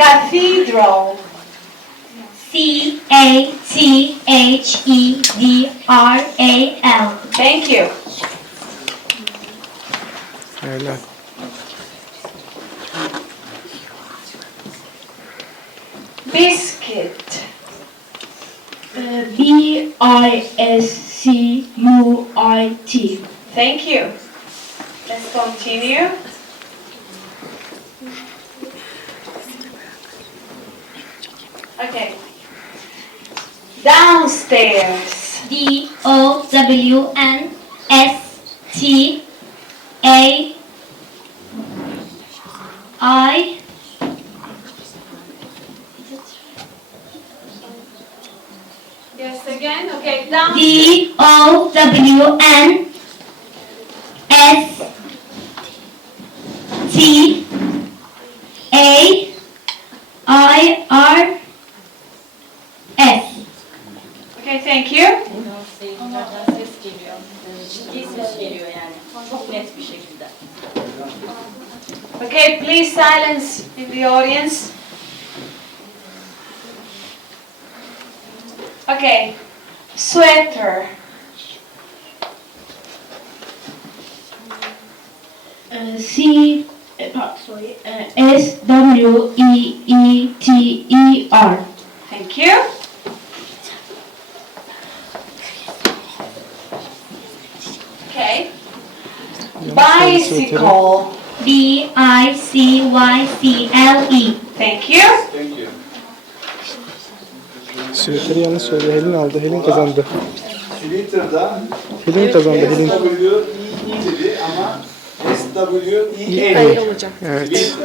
Cathedral. Cathedral. Thank you. Helal. Biscuit. Biscuit. Thank you. Let's continue. Okay. Downstairs. Downstairs. Yes, again. Okay. Downstairs. Okay. Thank you. Seyircilerden ses geliyor. Ciddi ses geliyor yani. Çok net bir şekilde. Okay. Please silence in the audience. Okay. Sweater. Sweeter. Thank you. Okay. Bicycle. Bicycle. Thank you. Sürekli yanlış söyledi. Helin aldı. Helin kazandı. Twitter'da Helin kazandı. Helin. SWEE dedi ama SWEE Evet.